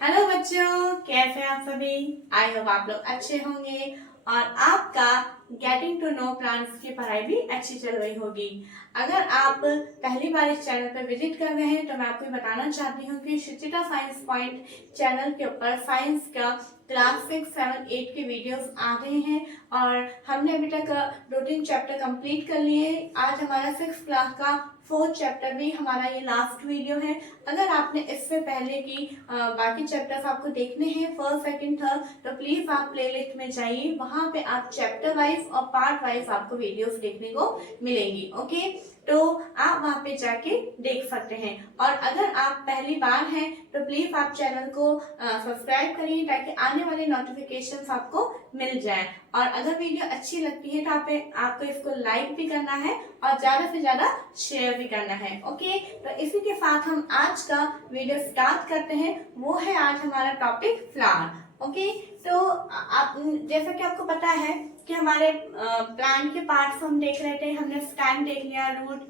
Hello बच्चों, कैसे हैं आप सभी। आई होप आप लोग अच्छे होंगे और आपका गेटिंग टू नो प्लांट्स की पढ़ाई भी अच्छी चल रही होगी। अगर आप पहली बार इस चैनल पर विजिट कर रहे हैं तो मैं आपको बताना चाहती हूँ कि सुचिता साइंस पॉइंट चैनल के ऊपर साइंस का क्लास 6, 7, 8 के वीडियोस आ रहे हैं और हमने अभी तक 2-3 चैप्टर कंप्लीट कर लिए। आज हमारा 6th क्लास का 4th चैप्टर भी हमारा ये लास्ट वीडियो है। अगर आपने इससे पहले की बाकी चैप्टर्स आपको देखने हैं 1st, 2nd, 3rd, तो प्लीज आप प्लेलिस्ट में जाइए। वहां पे आप चैप्टर वाइज और पार्ट वाइज आपको वीडियोस देखने को मिलेंगी। ओके, तो आप वहां पे जाके देख सकते हैं। और अगर आप पहली बार हैं तो प्लीज आप चैनल को सब्सक्राइब करिए ताकि आने वाले नोटिफिकेशंस आपको मिल जाए। और अगर वीडियो अच्छी लगती है तो आपको इसको लाइक भी करना है और ज्यादा से ज्यादा शेयर भी करना है। ओके, तो इसी के साथ हम आज का वीडियो स्टार्ट करते हैं। वो है आज हमारा टॉपिक फ्लावर। ओके, तो आप जैसा कि आपको पता है कि हमारे प्लांट के पार्ट्स हम देख रहे थे। हमने स्टैंड देख लिया, रूट,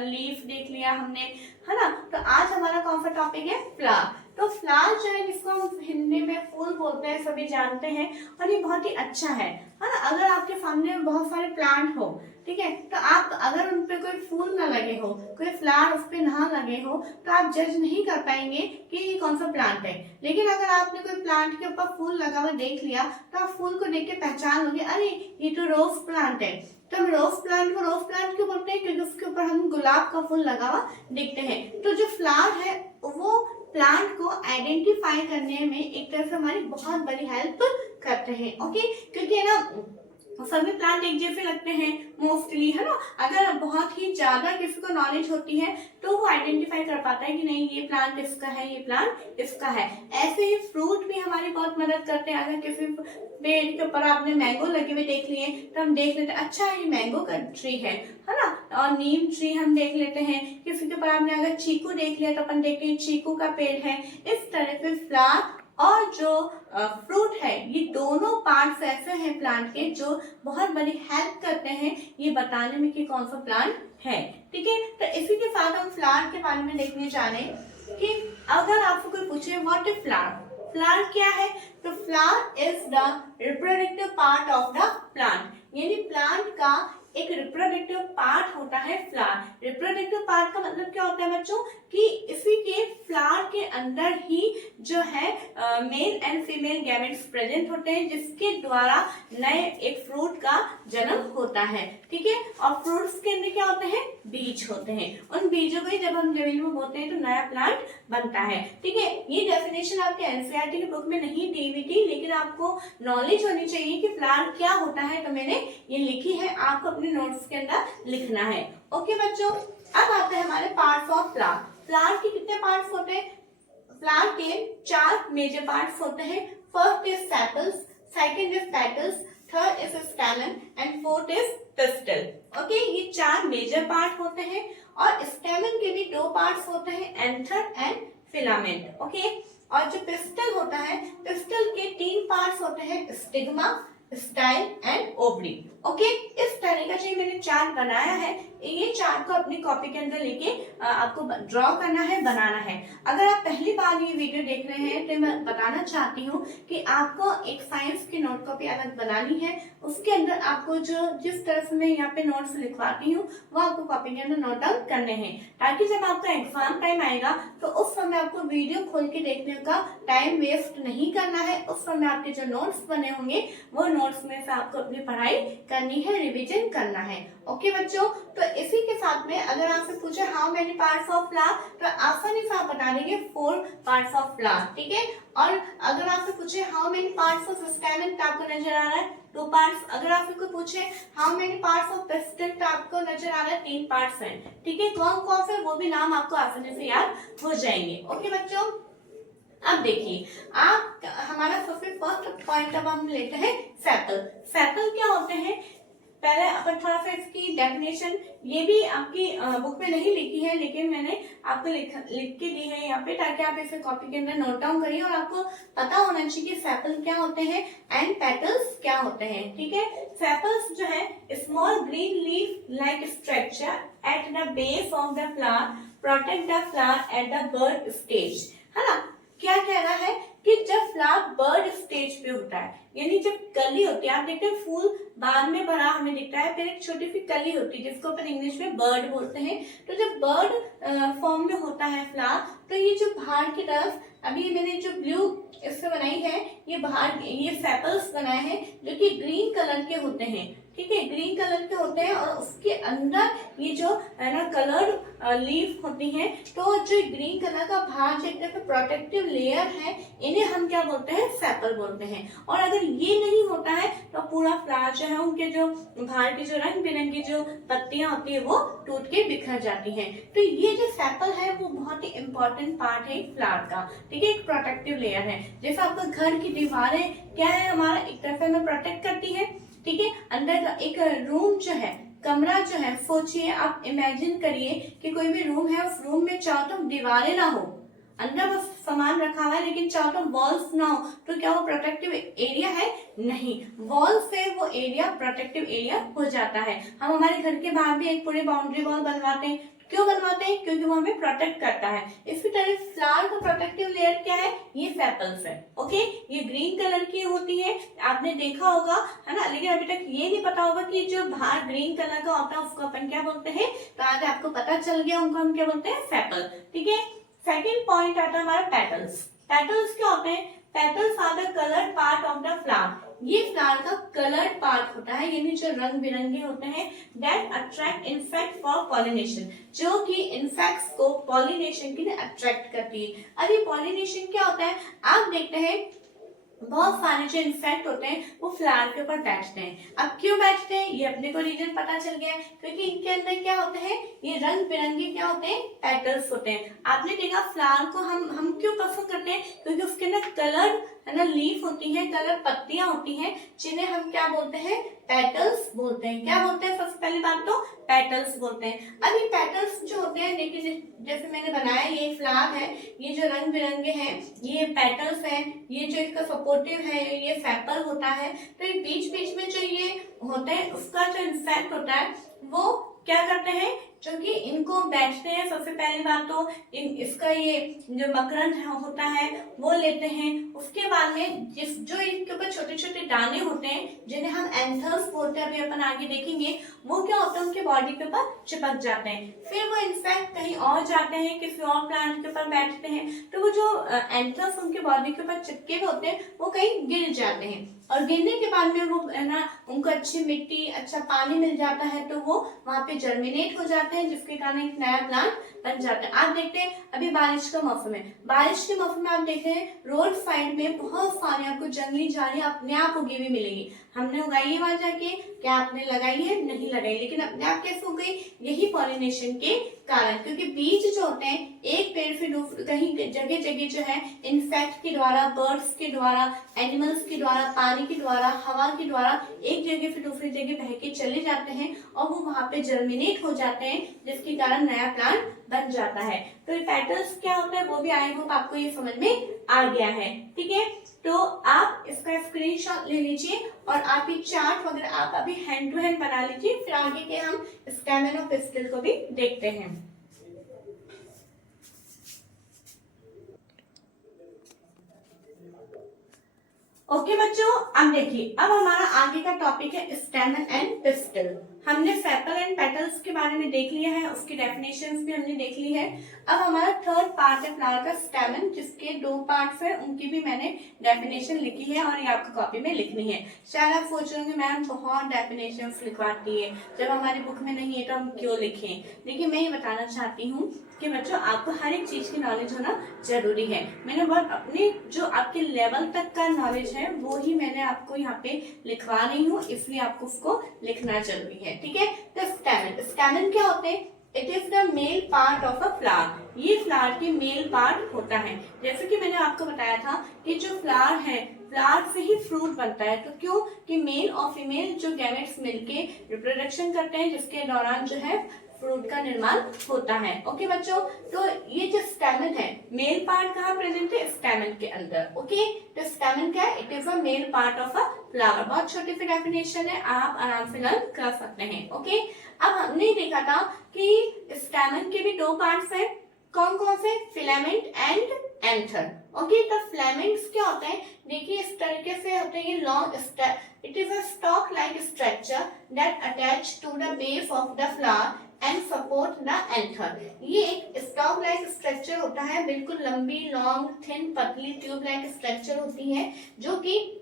लीफ देख लिया हमने, है ना। तो आज हमारा कौन सा टॉपिक है? फ्लावर। तो फ्लावर जो है जिसको हम हिंदी में फूल बोलते हैं, सभी जानते हैं और ये बहुत ही अच्छा है ना। अगर आपके सामने बहुत सारे प्लांट हो, ठीक है, तो आप अगर उन पे कोई फूल ना लगे हो, कोई फ्लावर उस पे ना लगे हो, तो आप जज नहीं कर पाएंगे कि ये कौन सा प्लांट है। लेकिन अगर आपने कोई प्लांट के ऊपर फूल लगा हुआ देख लिया तो आप फूल को देख के पहचान लोगे, अरे ये तो रोज प्लांट है। तो हम रोज प्लांट को रोज प्लांट क्यों बोलते हैं? क्योंकि उसके ऊपर हम गुलाब का फूल लगा हुआ दिखते हैं। तो जो फ्लावर है वो प्लांट को आइडेंटिफाई करने में एक तरह से हमारी बहुत बड़ी हेल्प करते हैं। ओके, क्योंकि ना सभी प्लांट एक जैसे लगते हैं मोस्टली, है ना। अगर बहुत ही ज्यादा किसी को नॉलेज होती है तो वो आइडेंटिफाई कर पाता है कि नहीं ये प्लांट इसका है, ये प्लांट इसका है। ऐसे ही फ्रूट भी हमारी बहुत मदद करते हैं। अगर किसी पेड़ के ऊपर आपने मैंगो लगे हुए देख लिए तो हम देख लेते हैं अच्छा ये मैंगो का ट्री है ना। और नीम ट्री हम देख लेते हैं। किसी के ऊपर आपने अगर चीकू देख लिया तो अपन देखते हैं चीकू का पेड़ है। इस तरह से फ्लावर और जो फ्रूट है, ये दोनों पार्ट्स ऐसे हैं प्लांट के जो बहुत बड़ी हेल्प करते हैं ये बताने में कि कौन सा प्लांट है। ठीक है, तो इसी के साथ हम फ्लावर के बारे में देखने जा रहे हैं कि अगर आपको कोई पूछे व्हाट इज फ्लावर, फ्लावर क्या है, तो flower is the reproductive part of the plant, यानी प्लांट का एक रिप्रोडक्टिव पार्ट होता है फ्लावर। रिप्रोडक्टिव पार्ट का मतलब क्या होता है बच्चों, कि इसी के फ्लावर के अंदर ही जो है male and female gametes present होते हैं जिसके द्वारा नए एक फ्रूट का जन्म होता है। ठीक है, और फ्रूट्स के अंदर क्या होते हैं? बीज होते हैं। उन बीजों को जब हम जमीन में बोते हैं तो नया प्लांट बनता है। ठीक है, ये डेफिनेशन आपके एनसीईआरटी की बुक में नहीं दी हुई थी, लेकिन आपको नॉलेज होनी चाहिए कि फ्लावर क्या होता है, तो मैंने ये लिखी है, आपको अपने नोट्स के अंदर लिखना है। ओके बच्चों, अब आते हैं हमारे पार्ट्स ऑफ फ्लावर। फ्लावर के कितने पार्ट्स होते हैं? फ्लावर के 4 मेजर पार्ट्स होते हैं। First is sepals, second is petals, third is stamen and fourth is pistol. Okay, ये 4 मेजर पार्ट होते हैं और स्टैमेन के भी 2 पार्ट्स होते हैं, एंथर एंड फिलामेंट। ओके, और जो पिस्टल होता है, पिस्टल के 3 पार्ट्स होते हैं, stigma, style and ovary. Okay, इस तरह का जो मैंने चार्ट बनाया है, ये चार्ट को अपनी कॉपी के अंदर लेके आपको ड्रॉ करना है, बनाना है। अगर आप पहली बार ये वीडियो देख रहे हैं तो मैं बताना चाहती हूँ कि आपको एक साइंस की नोट कॉपी अलग बनानी है। उसके अंदर आपको जो जिस तरह से मैं यहाँ पे नोट्स लिखवाती हूँ वो आपको कॉपी के अंदर नोट डाउन करने हैं, ताकि जब आपका एग्जाम टाइम आएगा तो उस समय आपको वीडियो खोल के देखने का टाइम वेस्ट नहीं करना है। उस समय आपके जो नोट्स बने होंगे वो नोट्स में से आपको अपनी पढ़ाई करनी है, रिवीजन करना है। ओके बच्चों, तो इसी के साथ में अगर आपसे पूछे how many parts of flower, तो आसानी से आप बता देंगे 4 पार्ट्स ऑफ फ्लावर। ठीक है, और अगर आपसे पूछे how many parts of stamen, तो आपको नजर आ रहा है 2 पार्ट्स। अगर आपसे कोई पूछे how many parts of pistol, तो आपको नजर आ रहा है 3 पार्ट्स हैं। ठीक है, कौन कौन से वो भी नाम आपको आसानी से याद हो जाएंगे। ओके बच्चों, अब देखिए आप हमारा सबसे फर्स्ट पॉइंट अब हम लेते हैं सेपल। सेपल क्या होते हैं? पहले अपन थोड़ा सा इसकी डेफिनेशन, ये भी आपकी बुक में नहीं लिखी है लेकिन मैंने आपको लिख के दी है यहाँ पे, ताकि आप इसे कॉपी के अंदर नोट डाउन करिए और आपको पता होना चाहिए कि सेपल क्या होते हैं एंड पेटल्स क्या होते हैं। ठीक है, सेपल्स जो है small green leaf like structure eight the base of the flower protect the flower at the birth stage, है ना। क्या कह रहा है जब फ्लावर बर्ड स्टेज पे होता है, यानी जब कली होती है, आप देखते हैं फूल बाद में बड़ा हमें दिखता है, फिर एक छोटी सी कली होती है जिसको अपन इंग्लिश में बर्ड बोलते हैं। तो जब बर्ड फॉर्म में होता है फ्लावर, तो ये जो बाहर की तरफ अभी मैंने जो ब्लू इससे बनाई है, ये बाहर ये सेपल्स बनाए हैं जो कि ग्रीन कलर के होते हैं, ठीक है, ग्रीन कलर के होते हैं, और उसके अंदर ये जो है ना कलर्ड लीफ होती हैं, तो जो ग्रीन कलर का बाहर जो एक तरह का प्रोटेक्टिव लेयर है, इन्हें हम क्या बोलते हैं, सेपल बोलते हैं। और अगर ये नहीं होता है तो पूरा फ्लावर जो है, उनके जो बाहर की जो रंग बिरंगी जो पत्तियां होती है वो टूट के बिखर जाती हैं। तो ये जो सेपल है वो बहुत ही इंपॉर्टेंट पार्ट है फ्लावर का, ठीक है, एक प्रोटेक्टिव लेयर है। जैसे आपका घर की दीवारें क्या है, हमारा एक तरफ हमें प्रोटेक्ट करती है, ठीक है, अंदर का एक रूम जो है, कमरा जो है, सोचिए आप इमेजिन करिए कि कोई भी रूम है, उस रूम में चारों तरफ दीवारें ना हो, अंदर बस सामान रखा हुआ है लेकिन चारों तरफ वॉल्स ना हो, तो क्या वो प्रोटेक्टिव एरिया है? नहीं, वॉल से वो एरिया प्रोटेक्टिव एरिया हो जाता है। हम हमारे घर के बाहर भी एक पूरी बाउंड्री वॉल बनवाते हैं, क्यों बनवाते हैं? क्योंकि वो हमें प्रोटेक्ट करता है। इसी तरह फ्लावर का प्रोटेक्टिव लेयर क्या है? ये सेपल्स है, ओके, ये ग्रीन कलर की होती है, आपने देखा होगा, है ना, लेकिन अभी तक ये नहीं पता होगा कि जो बाहर ग्रीन कलर का होता है उसको अपन क्या बोलते हैं। तो आज आपको पता चल गया, उनको हम क्या बोलते हैं, सेपल, ठीक है। सेकेंड पॉइंट आता है हमारा पेटल्स। पेटल्स क्या होते हैं? Petals are the colour part of the flower. ये फ्लावर का कलर पार्ट होता है, यानी जो रंग बिरंगे होते हैं, that attract insect for pollination, जो कि इंसेक्ट्स को पॉलिनेशन के लिए अट्रैक्ट करती है। अब ये पॉलिनेशन क्या होता है? आप देखते हैं बहुत सारे जो इंसेक्ट होते हैं वो फ्लावर के ऊपर बैठते हैं। अब क्यों बैठते हैं ये अपने को रीजन पता चल गया है, क्योंकि इनके अंदर क्या होते हैं, ये रंग बिरंगे क्या होते हैं, पेटल्स होते हैं। आपने देखा फ्लावर को हम क्यों पसंद करते हैं? क्योंकि उसके अंदर कलर है ना, लीफ होती है, कलर पत्तियां होती हैं, जिन्हें हम क्या बोलते हैं, पेटल्स बोलते हैं। क्या बोलते हैं? सबसे पहली बात तो पेटल्स बोलते हैं। अब ये पेटल्स जो होते हैं, देखिए जैसे मैंने बनाया, ये फ्लावर है, ये जो रंग बिरंगे हैं ये पेटल्स हैं, ये जो इसका सपोर्टिव है ये सेपल होता है। तो ये बीच बीच में जो ये होते हैं, उसका जो इंसेक्ट होता है वो क्या करते हैं, जो कि इनको बैठते हैं। सबसे पहली बात तो इसका ये जो मकरंद होता है वो लेते हैं। उसके बाद में जो इनके ऊपर छोटे छोटे दाने होते हैं, जिन्हें हम एंथर्स बोलते हैं, अभी अपन आगे देखेंगे, वो क्या होता है, उनके बॉडी के ऊपर चिपक जाते हैं। फिर वो इनफैक्ट कहीं और जाते हैं, किसी और प्लांट के ऊपर बैठते हैं, तो वो जो एंथर्स उनके बॉडी के ऊपर चिपके हुए होते हैं वो कहीं गिर जाते हैं, और गिरने के बाद में वो है ना, उनको अच्छी मिट्टी, अच्छा पानी मिल जाता है, तो वो वहां पे जर्मिनेट हो जाते हैं, जिसके कारण एक नया प्लांट बन जाता है। आप देखते हैं अभी बारिश का मौसम है, बारिश के मौसम में आप देखते हैं रोड साइड में बहुत सारी आपको जंगली झाड़ियां अपने आप उगी हुई मिलेगी। हमने उगाई है वहां जाके? क्या आपने लगाई है? नहीं लगाई, लेकिन अपने आप कैसे हो गई? यही पॉलिनेशन के कारण, क्योंकि बीज जो होते हैं एक पेड़ से कहीं जगह जगह जो है इंसेक्ट के द्वारा, बर्ड्स के द्वारा, एनिमल्स के द्वारा, पानी के द्वारा, हवा के द्वारा एक जगह से दूसरी जगह बह के चले जाते हैं, और वो वहां पे जर्मिनेट हो जाते हैं, जिसके कारण नया प्लांट बन जाता है। तो ये पेटल्स क्या होता है वो भी आई होप आपको ये समझ में आ गया है, ठीक है। तो आप इसका स्क्रीनशॉट ले लीजिए और आप ये चार्ट वगैरह आप अभी हैंड टू हैंड बना लीजिए, फिर आगे के हम स्टेमन और पिस्टल को भी देखते हैं। ओके बच्चों, अब देखिए, अब हमारा आगे का टॉपिक है स्टेमन एंड पिस्टल। हमने सेपल एंड पेटल्स के बारे में देख लिया है, उसकी डेफिनेशंस भी हमने देख ली है। अब हमारा थर्ड पार्ट है फ्लावर का स्टेमन, जिसके 2 पार्ट्स है, उनकी भी मैंने डेफिनेशन लिखी है और ये आपको कॉपी में लिखनी है। शायद आप सोच रहे होंगे मैम बहुत डेफिनेशंस लिखवाती है, जब हमारी बुक में नहीं है तो हम क्यों लिखें। देखिए मैं ये बताना चाहती हूँ कि बच्चों आपको हर एक चीज की नॉलेज होना जरूरी है। मैंने बहुत अपने जो आपके लेवल तक का नॉलेज है वो ही मैंने आपको यहाँ पे लिखवा रही हूँ, इसलिए आपको उसको लिखना जरूरी है, ठीक है। तो स्टेमन, स्टेमन क्या होते हैं? It is the male part of a flower. ये फ्लावर की मेल पार्ट होता है। जैसे कि मैंने आपको बताया था कि जो फ्लावर है, फ्लावर से ही फ्रूट बनता है। तो क्यों? कि मेल और फीमेल जो गैमेट्स मिलके रिप्रोडक्शन करते हैं, जिसके दौरान जो है फ्रूट का निर्माण होता है। ओके बच्चों, तो ये जो स्टेमन है, मेल पार्ट कहाँ प्रेजेंट है? स्टेमन के अंदर। ओके, तो स्टेमन क्या है? It is a male part of a flower. बहुत छोटी सी डेफिनेशन है, आप आराम से लर्न कर सकते हैं। ओके, अब हमने देखा था कि स्टेमन के भी 2 पार्ट्स हैं, कौन कौन से, फिलामेंट एंड एंथर। ओके, तो फिलामेंट्स क्या होते हैं, देखिए इस तरीके से होते हैं, ये long, it is a stalk like structure that attach to the base of the flower and support the anther. ये एक स्टॉक लाइक स्ट्रक्चर होता है, बिल्कुल लंबी, लॉन्ग, थिन, पतली, ट्यूब लाइक स्ट्रक्चर होती है, जो कि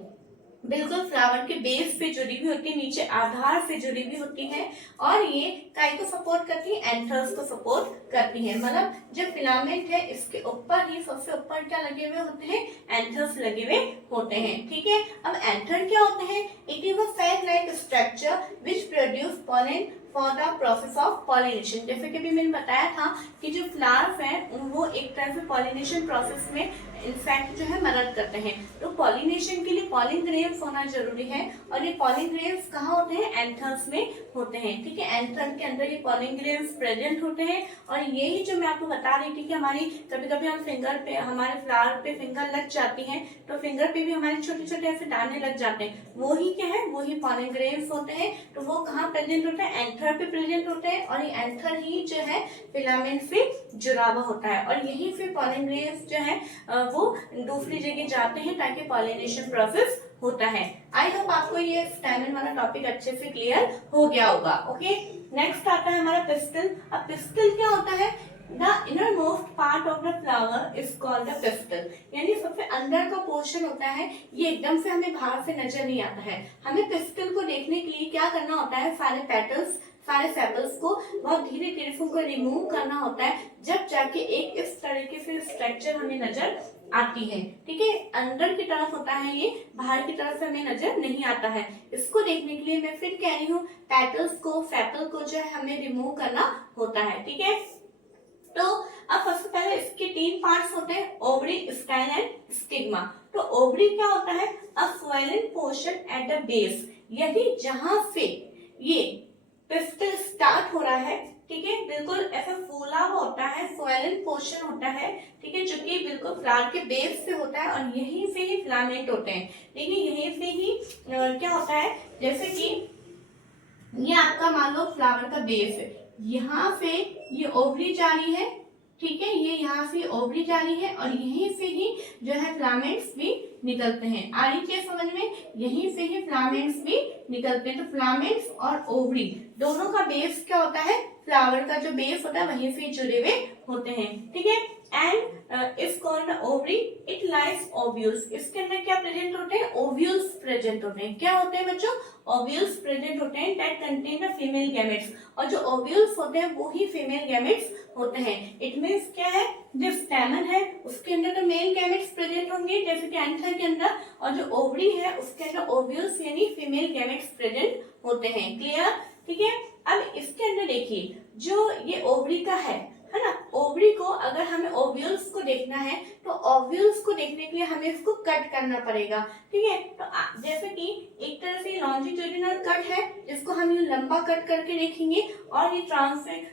बिल्कुल फ्लावर के बेस पे जुड़ी हुई होती है, नीचे आधार से जुड़ी हुई होती है, और ये काय को सपोर्ट करती है, एंथर्स को सपोर्ट करती है। मतलब जो फिलामेंट है इसके ऊपर ही सबसे ऊपर क्या लगे हुए होते हैं, एंथर्स लगे हुए होते हैं। ठीक है, अब एंथर क्या होते हैं, it is a fan like structure which produce pollen for the process of pollination. जैसे कि भी मैंने बताया था कि जो फ्लावर्स हैं वो एक तरह से पॉलिनेशन प्रोसेस में इनफैक्ट जो है मदद करते हैं। तो पॉलिनेशन के लिए पॉलिन ग्रेन्स होना जरूरी है, और ये पॉलिन ग्रेन्स कहाँ होते हैं, एंथर्स में होते हैं। ठीक है, एंथर के अंदर ये पॉलिन ग्रेन्स प्रेजेंट होते हैं, और यही जो मैं आपको बता रही थी कि हमारी कभी कभी हम फिंगर पे, हमारे फ्लावर पे फिंगर लग जाती है, तो फिंगर पे भी हमारे छोटे छोटे ऐसे दाने लग जाते हैं, वो ही क्या है, वो ही पॉलिन ग्रेन्स होते हैं। तो वो कहाँ प्रेजेंट होते हैं, एंथर पे प्रेजेंट होते हैं, और ये एंथर ही जो है फिलामेंट से जुड़ा हुआ होता है, और यही फिर पॉलिन ग्रेन्स जो है वो दूसरी जगह जाते हैं ताकि पॉलिनेशन प्रोसेस होता है। आई होप आपको ये स्टैमेन वाला टॉपिक अच्छे से क्लियर हो गया होगा। ओके, नेक्स्ट आता है हमारा पिस्टल। अब पिस्टल क्या होता है, the inner most part of the flower is called the pistol, यानी सबसे अंदर का पोर्शन होता है, ये एकदम से हमें बाहर से नजर नहीं आता है। हमें पिस्टल को देखने के लिए क्या करना होता है, सारे पेटल्स, सारे सेपल्स को बहुत धीरे धीरे उनको रिमूव करना होता है, जब जाके एक इस तरीके से स्ट्रक्चर हमें नजर आती है। ठीक है, अंदर की तरफ होता है ये, बाहर की तरफ से हमें नजर नहीं आता है। इसको देखने के लिए मैं फिर कह रही हूँ, पेटल्स को, सेपल को जो है हमें रिमूव करना होता है। ठीक है, तो अब सबसे पहले इसके 3 पार्ट्स होते हैं, ओवरी, स्टाइल एंड स्टिग्मा। तो ओवरी क्या होता है, a swollen portion at the base, यदि जहां से ये पिस्टल स्टार्ट हो रहा है, ठीक है, बिल्कुल ऐसा फूला हुआ होता है, स्वेलन पोर्शन होता है, ठीक है, जो कि बिल्कुल फ्लावर के बेस से होता है, और यहीं से ही फिलामेंट होते हैं। देखिए यहीं से ही क्या होता है, जैसे कि ये आपका मान लो फ्लावर का बेस है, यहाँ से ये ओवरी जा रही है, ठीक है, ये यहाँ से ओवरी जा रही है, और यहीं से ही जो है फिलामेंट्स भी निकलते हैं। आ रही चीज समझ में, यहीं से ही फिलामेंट्स भी निकलते हैं। तो फिलामेंट्स और ओवरी दोनों का बेस क्या होता है, फ्लावर का जो बेस होता है वहीं से जुड़े हुए होते हैं। ठीक है, and is called ovary, it lies ovules. इसके अंदर क्या प्रेजेंट होते हैं, ओव्यूल्स प्रेजेंट होते हैं। क्या होते हैं बच्चों, ओव्यूल्स प्रेजेंट होते हैं that contain the female gametes, और जो ओव्यूल्स होते हैं वो ही फीमेल गैमेट्स होते हैं। इट मीन्स क्या है, जो स्टैमन है उसके अंदर तो मेल गैमेट्स प्रेजेंट होंगे जैसे कि एंथर के अंदर, और जो ओवरी है उसके अंदर ओव्यूल्स यानी फीमेल गैमेट्स प्रेजेंट होते हैं। क्लियर, ठीक है। अब इसके अंदर देखिए, जो ये ओवरी का है ना, ओवरी को अगर हमें ओव्यूल्स को देखना है तो ओव्यूल्स को देखने के लिए हमें इसको कट करना पड़ेगा। ठीक है, तो जैसे कि एक तरह से लॉन्जिट्यूडिनल कट है जिसको हम ये लंबा कट करके देखेंगे, और ये ट्रांसफर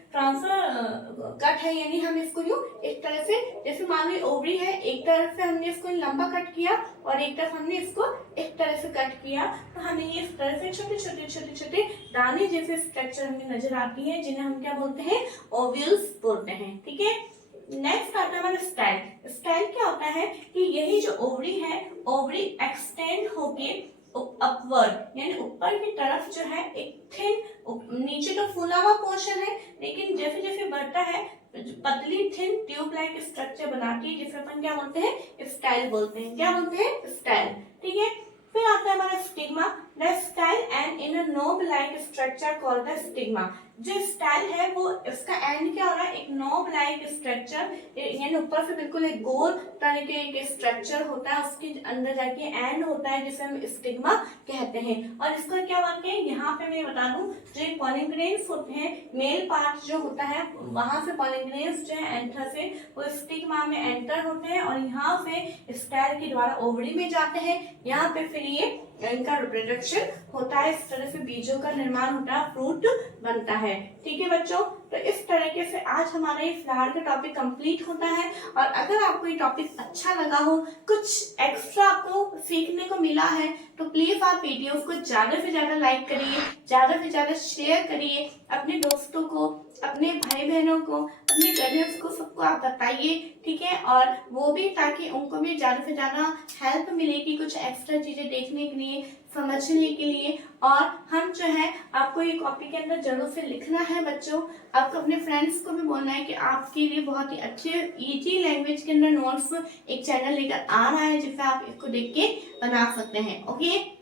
कट है, यानी हम इसको यूं एक तरह से, जैसे मान लो ओवरी है, एक तरफ से हमने इसको लंबा कट किया और एक तरफ हमने इसको एक तरह से कट किया, तो हमें ये इस तरह से छोटे छोटे छोटे छोटे दाने जैसे स्ट्रक्चर हमें नजर आती है, जिन्हें हम क्या बोलते हैं, ओव्यूल्स बोलते हैं। ठीक है, नेक्स्ट आता है हमारा स्टाइल। स्टाइल क्या होता है कि यही जो ओवरी है, ओवरी एक्सटेंड होके अपवर्ड यानी ऊपर की तरफ जो है एक थिन, नीचे तो फूला हुआ पोर्शन है, लेकिन जैसे जैसे बढ़ता है पतली थिन ट्यूब लाइक स्ट्रक्चर बनाती है, जिसे अपन क्या बोलते हैं, स्टाइल बोलते हैं। क्या बोलते हैं, स्टाइल। ठीक है, फिर आता है हमारा stigma. The style and in a knob like structure called the stigma. जो स्टाइल है वो इसका एंड क्या हो रहा है, एक नोब लाइक स्ट्रक्चर, यानी ऊपर से बिल्कुल एक गोल तरीके के स्ट्रक्चर होता है, उसके अंदर जाके एंड होता है जिसे हम स्टिग्मा कहते हैं। और इसको क्या बोलते हैं, यहाँ पे मैं बता दूं, जो पॉलन ग्रेन्स होते हैं, मेल पार्ट जो होता है वहां से पॉलन ग्रेन्स जो है एंटर से वो स्टिग्मा में एंटर होते हैं, और यहाँ से स्टाइल के द्वारा ओवरी में जाते हैं। यहाँ पे फिर ये इनका रिप्रोडक्शन होता है, इस तरह से बीजों का निर्माण होता है, फ्रूट बनता है। ठीक है बच्चों, तो इस तरीके से आज हमारा ये फ्लावर का टॉपिक कंप्लीट होता है। और अगर आपको ये टॉपिक अच्छा लगा हो, कुछ एक्स्ट्रा आपको सीखने को मिला है, तो प्लीज आप वीडियोस को ज्यादा से ज्यादा लाइक करिए, ज्यादा से ज्यादा शेयर करिए, अपने दोस्तों को, अपने भाई बहनों को, अपने गार्जियंस को सबको आप बताइए, ठीक है, और वो भी, ताकि उनको भी ज़्यादा से ज़्यादा हेल्प मिलेगी कुछ एक्स्ट्रा चीज़ें देखने के लिए, समझने के लिए। और हम जो है आपको ये कॉपी के अंदर जरूर से लिखना है बच्चों। आपको अपने फ्रेंड्स को भी बोलना है कि आपके लिए बहुत ही अच्छे इजी लैंग्वेज के अंदर नोट्स एक चैनल लेकर आ रहा है, जिससे आप इसको देख के बना सकते हैं। ओके,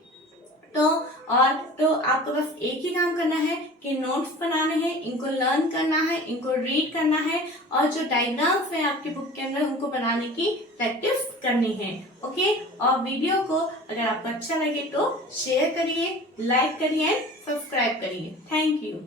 तो आपको बस एक ही काम करना है कि नोट्स बनाने हैं, इनको लर्न करना है, इनको रीड करना है, और जो डायग्राम्स है आपकी बुक के अंदर उनको बनाने की प्रैक्टिस करनी है। ओके, और वीडियो को अगर आपको अच्छा लगे तो शेयर करिए, लाइक करिए, सब्सक्राइब करिए। Thank you.